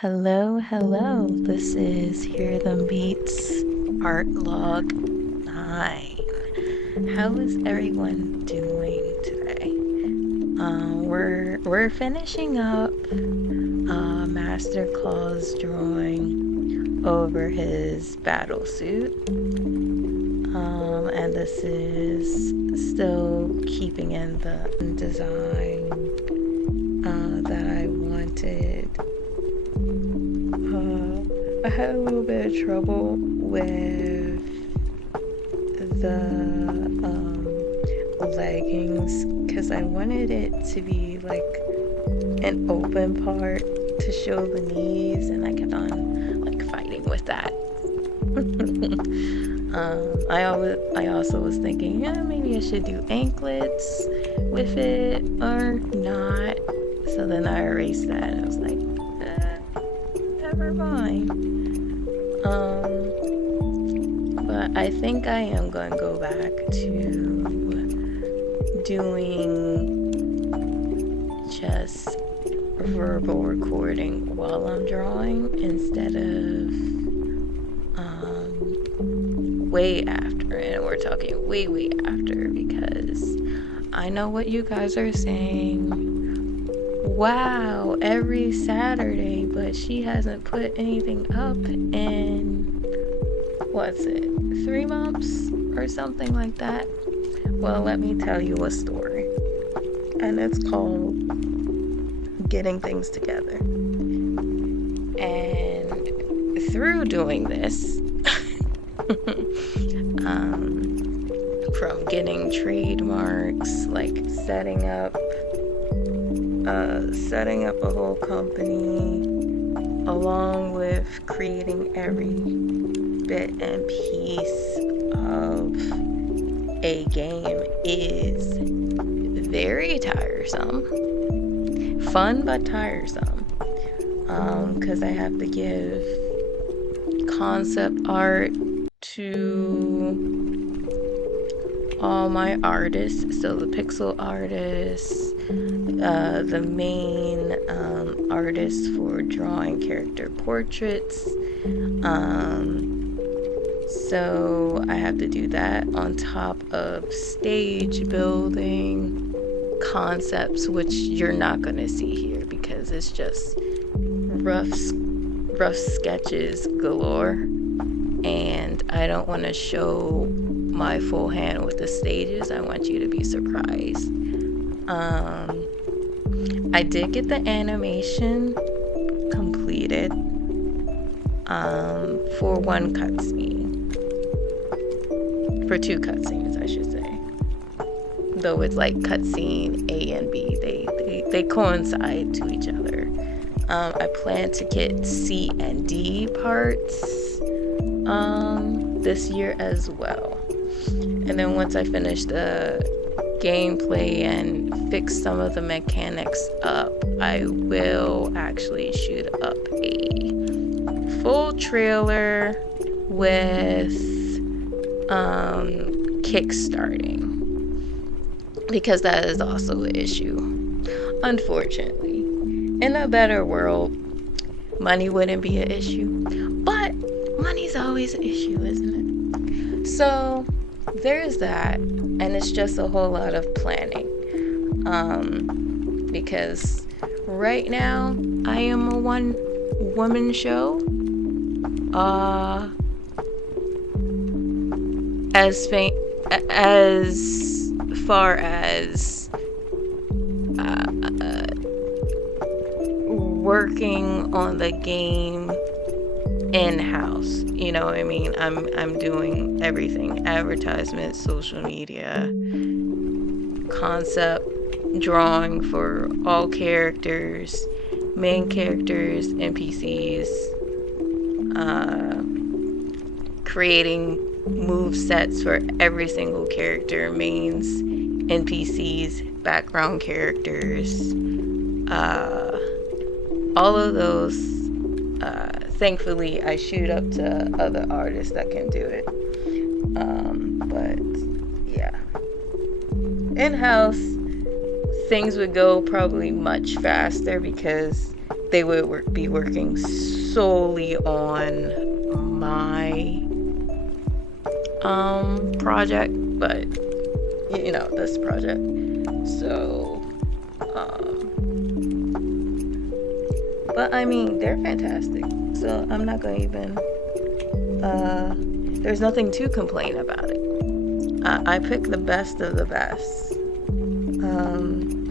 Hello. This is Hear Them Beats Art Log 9. How is everyone doing today? We're finishing up Master Claw's drawing over his battle suit. And this is still keeping in the design that I wanted. I had a little bit of trouble with the leggings because I wanted it to be like an open part to show the knees, and I kept on like fighting with that. I also was thinking, maybe I should do anklets with it or not. So then I erased that and I was like, never mind. But I think I am going to go back to doing just verbal recording while I'm drawing instead of way after, and we're talking way after, because I know what you guys are saying. Wow, every Saturday, but she hasn't put anything up in, what's it, 3 months or something like that? Well, let me tell you a story, and it's called Getting Things Together. And through doing this, from getting trademarks, like setting up a whole company, along with creating every bit and piece of a game, is very tiresome. Fun but tiresome, because I have to give concept art to all my artists, so the pixel artists, the main artists for drawing character portraits, so I have to do that on top of stage building concepts, which you're not going to see here because it's just rough sketches galore, and I don't want to show my full hand with the stages. I want you to be surprised. I did get the animation completed for one cutscene, for 2 cutscenes I should say, though it's like cutscene A and B, they coincide to each other. I plan to get C and D parts this year as well. And then once I finish the gameplay and fix some of the mechanics up, I will actually shoot up a full trailer with kickstarting, because that is also an issue. Unfortunately, in a better world, money wouldn't be an issue, but money's always an issue, isn't it? So there's that, and it's just a whole lot of planning, because right now I am a one-woman show, as far as working on the game in-house, you know what I mean? I'm doing everything: advertisements, social media, concept drawing for all characters, main characters, NPCs, creating move sets for every single character, mains, NPCs, background characters, all of those. Thankfully, I shoot up to other artists that can do it. But yeah, in-house things would go probably much faster because they would be working solely on my project, but this project. So but I mean, they're fantastic, so I'm not gonna even there's nothing to complain about it. I picked the best of the best,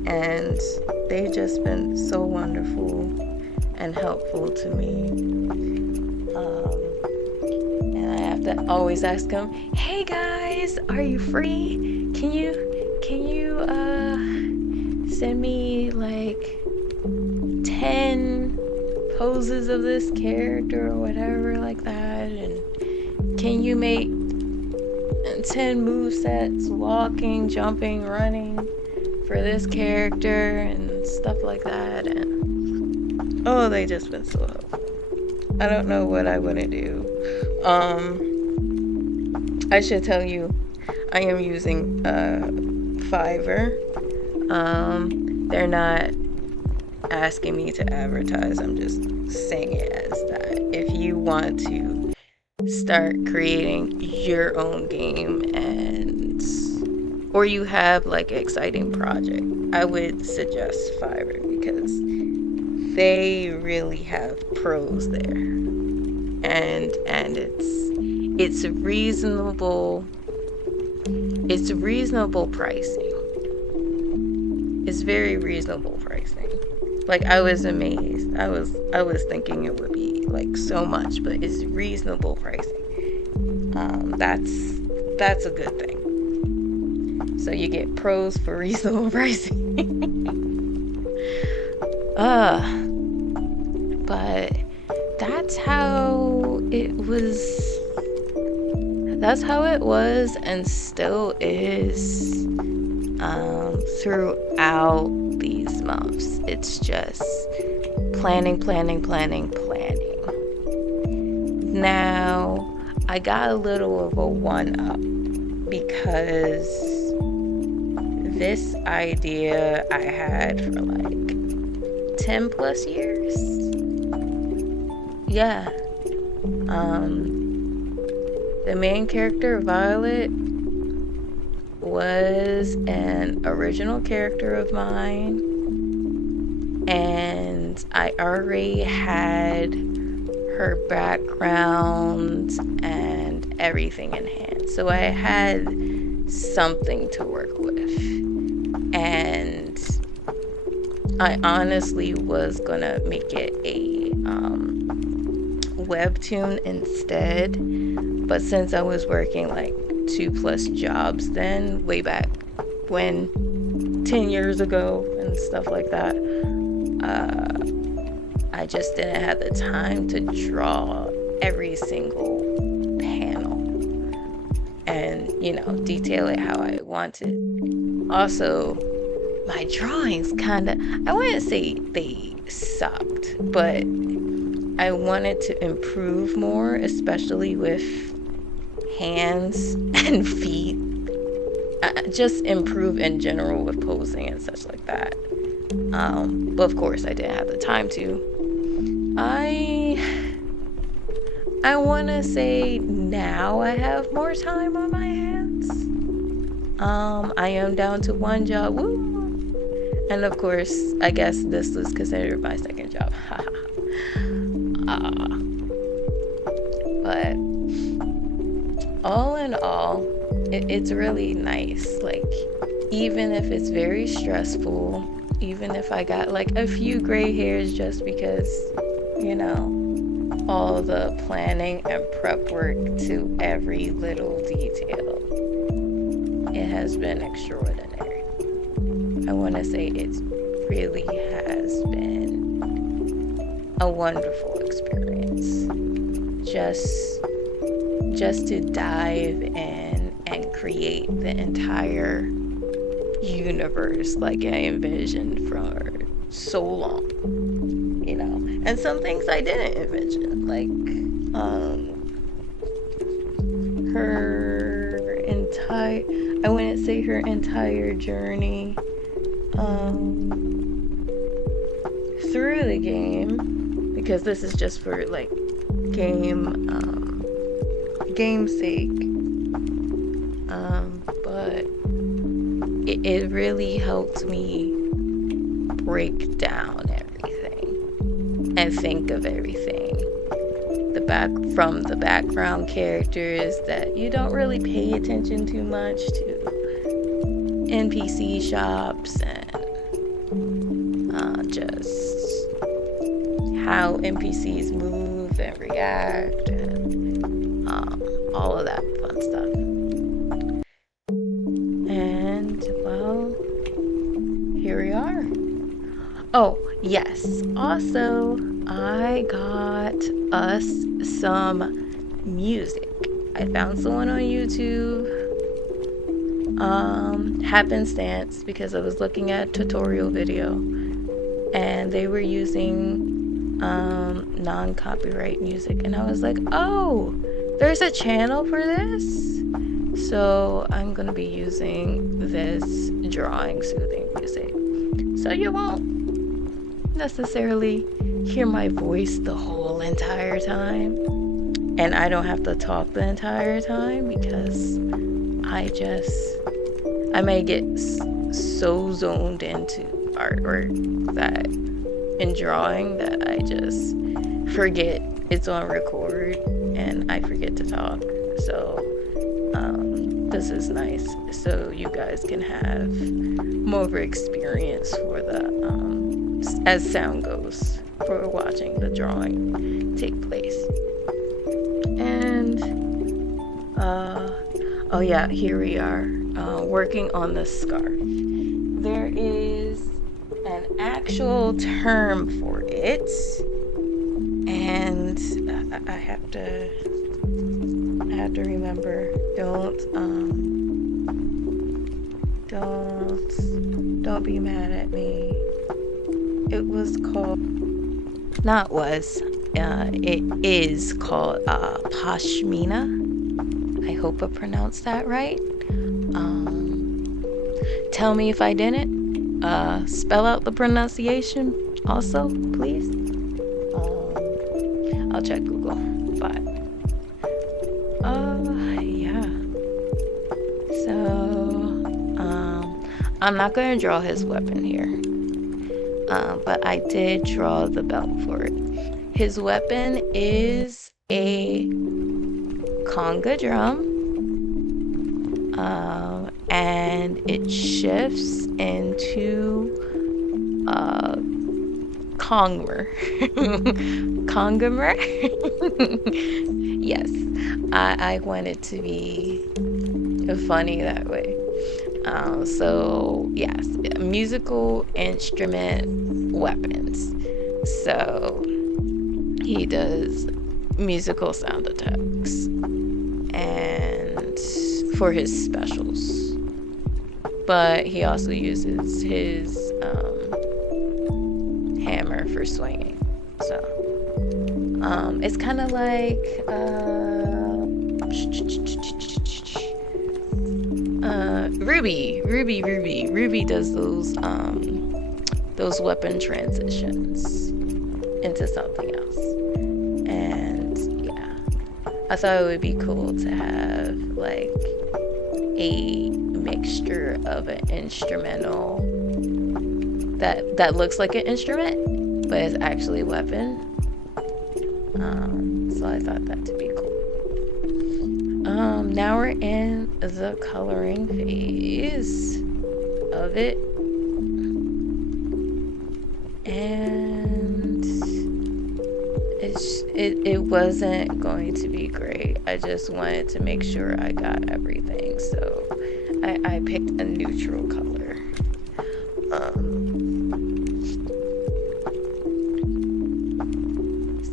and they've just been so wonderful and helpful to me. And I have to always ask them, "Hey guys, are you free? Can you send me like 10 poses of this character or whatever like that, and can you make 10 movesets, walking, jumping, running for this character," and stuff like that. And they just been so helpful. I don't know what I wouldn't do. I should tell you, I am using Fiverr. They're not asking me to advertise. I'm just saying it as that. If you want to start creating your own game, or you have like an exciting project, I would suggest Fiverr, because they really have pros there, and it's reasonable pricing. It's very reasonable pricing. Like, I was amazed. I was thinking it would be like so much, but it's reasonable pricing. That's a good thing. So you get pros for reasonable pricing. But that's how it was. That's how it was and still is throughout these months. It's just planning. Now, I got a little of a one-up because this idea I had for like 10 plus years. Yeah. The main character, Violet, was an original character of mine, and I already had her background and everything in hand. So I had something to work with, and I honestly was gonna make it a webtoon instead, but since I was working like 2+ jobs then, way back when, 10 years ago and stuff like that, I just didn't have the time to draw every single panel and detail it how I wanted. Also, my drawings I wouldn't say they sucked, but I wanted to improve more, especially with hands and feet. Just improve in general with posing and such like that. But of course I didn't have the time to. I want to say now I have more time on my hands. I am down to 1 job. Woo! And of course, I guess this was considered my second job. But all in all, it's really nice. Like, even if it's very stressful, even if I got like a few gray hairs just because, all the planning and prep work to every little detail, it has been extraordinary. I want to say it really has been a wonderful experience. Just to dive in and create the entire universe like I envisioned for so long, and some things I didn't envision, like I wouldn't say her entire journey through the game, because this is just for like game's sake. But it really helped me break down everything and think of everything. From the background characters that you don't really pay attention too much to, NPC shops, and just how NPCs move and react, and all of that fun stuff. And well, here we are. Oh yes, also I got us some music. I found someone on YouTube, happenstance, because I was looking at a tutorial video and they were using non-copyright music, and I was like, oh, there's a channel for this, so I'm gonna be using this drawing soothing music, so you won't necessarily hear my voice the whole entire time, and I don't have to talk the entire time, because I may get so zoned into artwork that in drawing that I just forget it's on record and I forget to talk. So this is nice, so you guys can have more of an experience for the as sound goes, for watching the drawing take place. And oh yeah, here we are, working on the scarf. There is an actual term for it, and I have to remember. Don't be mad at me. It was called, not was, it is called pashmina. I hope I pronounced that right. Tell me if I didn't. Spell out the pronunciation also, please. I'll check Google. But yeah. So I'm not gonna draw his weapon here. But I did draw the belt for it. His weapon is a conga drum, and it shifts into Kongmer. Kongamer? Yes, I want it to be funny that way. So yes, musical instrument weapons. So he does musical sound effects and for his specials, but he also uses his hammer for swinging. So it's kind of like Ruby does those weapon transitions into something else. And yeah, I thought it would be cool to have like a mixture of an instrumental that looks like an instrument but is actually a weapon. So I thought that to be cool. Now we're in the coloring phase of it, and it wasn't going to be great. I just wanted to make sure I got everything, so I picked a neutral color.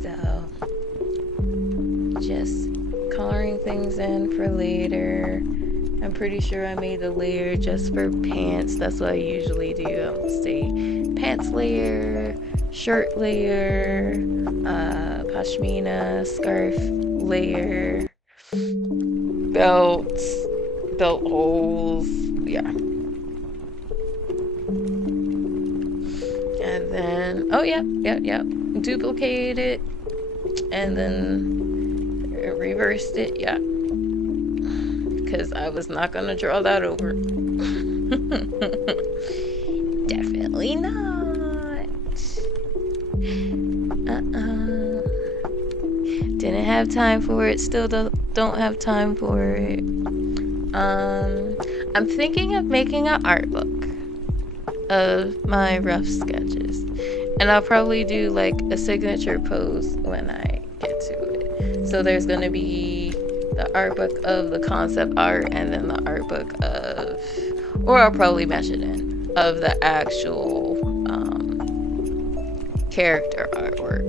So just coloring things in for later. I'm pretty sure I made a layer just for pants. That's what I usually do. I'll say pants layer, shirt layer, pashmina, scarf layer, belt holes, yeah. And then, oh, yeah, duplicate it, and then reversed it, yeah. Because I was not going to draw that over. Definitely not. Didn't have time for it, still don't have time for it. I'm thinking of making an art book of my rough sketches, and I'll probably do like a signature pose when I get to it. So there's gonna be the art book of the concept art, and then the art book of, or I'll probably mesh it in, of the actual character artwork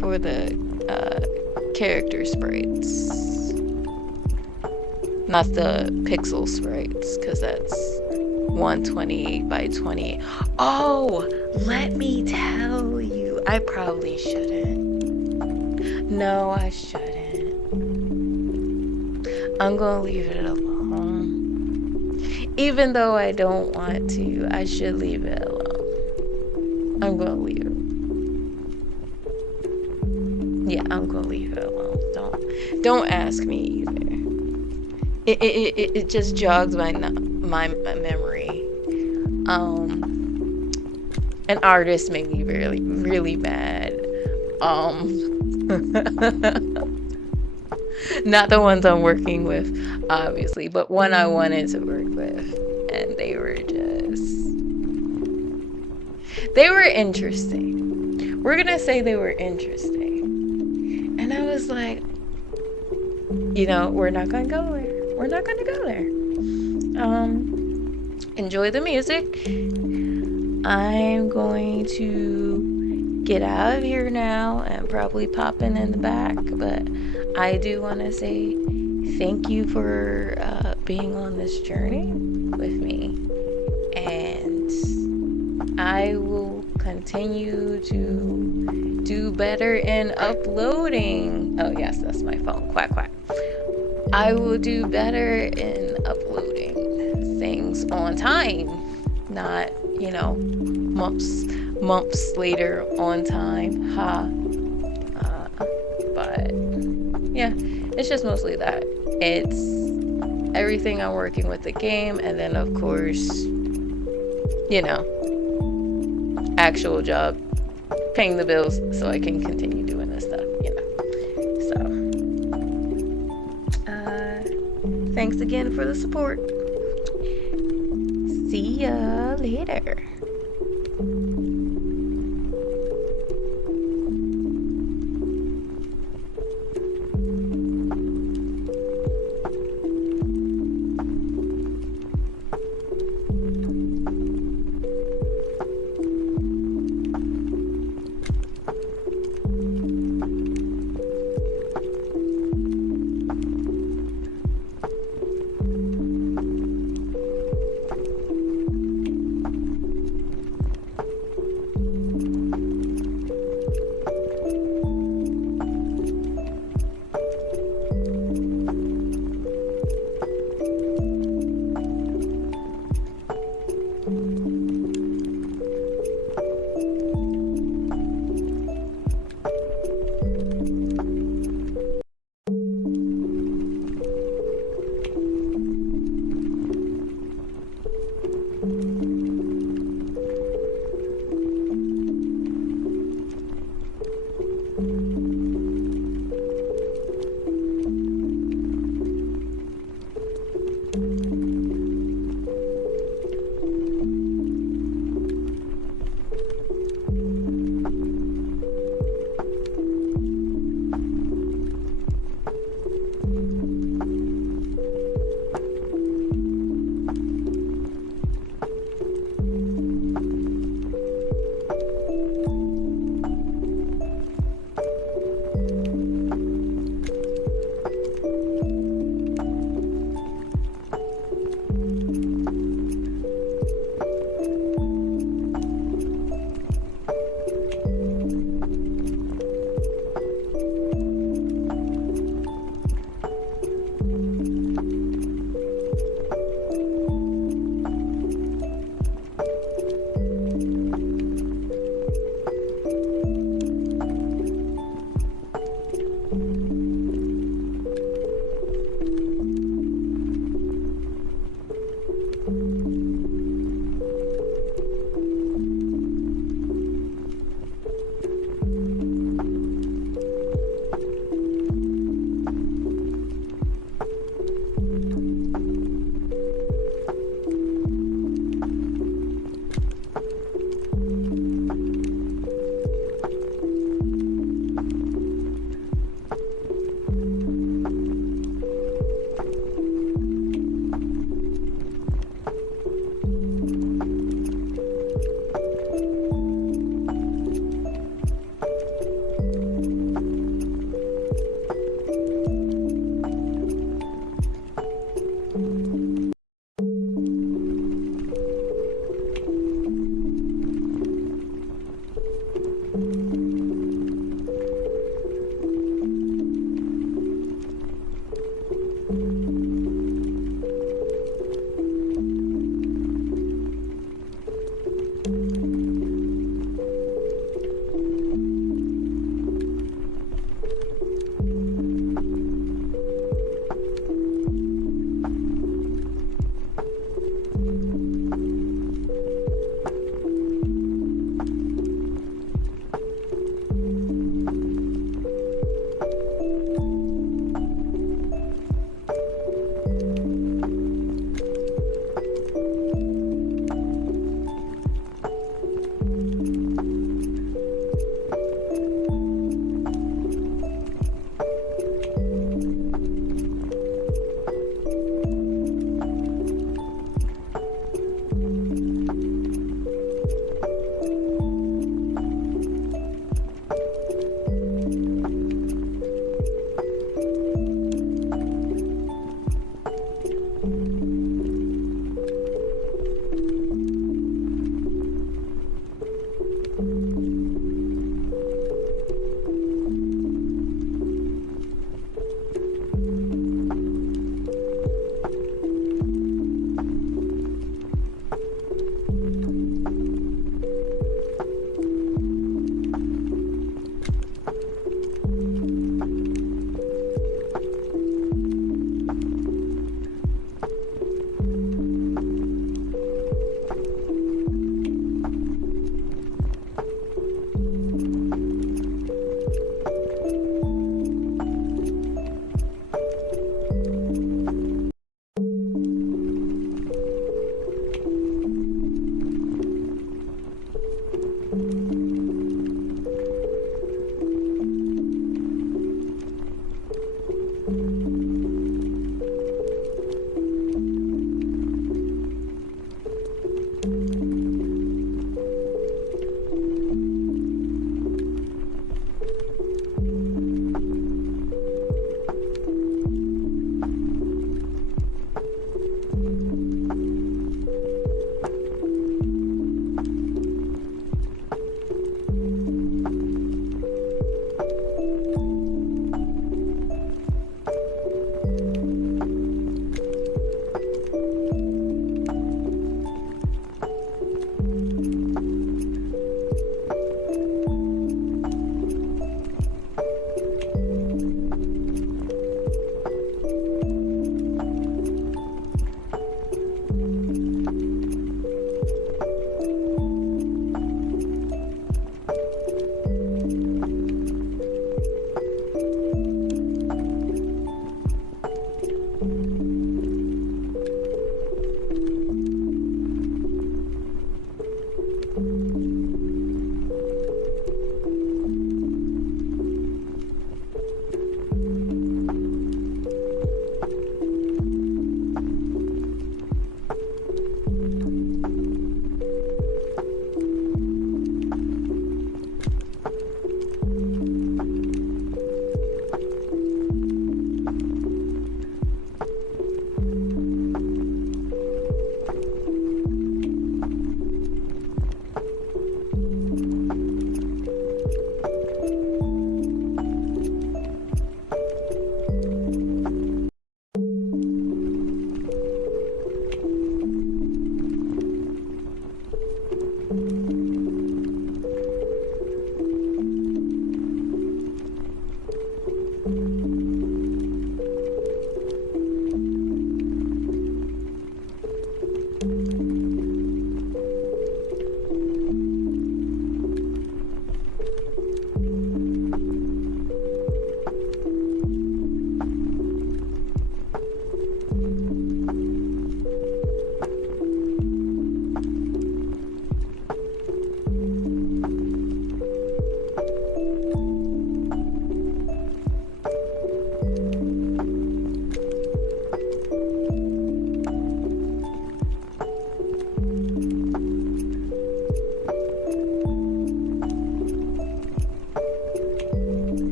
for the character sprites, not the pixel sprites, because that's 128 by 28. Oh, let me tell you, I probably shouldn't. No, I shouldn't. I'm gonna leave it alone. Even though I don't want to, I should leave it alone. I'm gonna leave it. Yeah, I'm gonna leave it alone. Don't ask me either. It just jogs my memory. An artist made me really, really mad. Not the ones I'm working with, obviously, but one I wanted to work with, and they were interesting. We're gonna say they were interesting. And I was like, we're not gonna go there. We're not gonna go there. Enjoy the music. I'm going to get out of here now and probably pop in the back, but I do want to say thank you for being on this journey with me, and I will continue to do better in uploading. Oh yes, that's my phone. Quack quack. I will do better in uploading things on time, not months later on time. But yeah, it's just mostly that. It's everything I'm working with the game, and then of course, actual job, paying the bills so I can continue doing this stuff, So thanks again for the support. See ya later.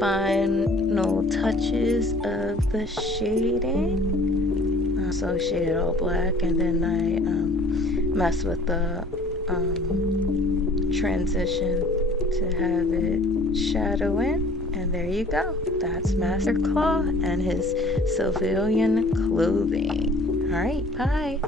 final touches of the shading. So shaded all black, and then I messed with the transition to have it shadow in. And there you go. That's Master Claw and his civilian clothing. All right, bye.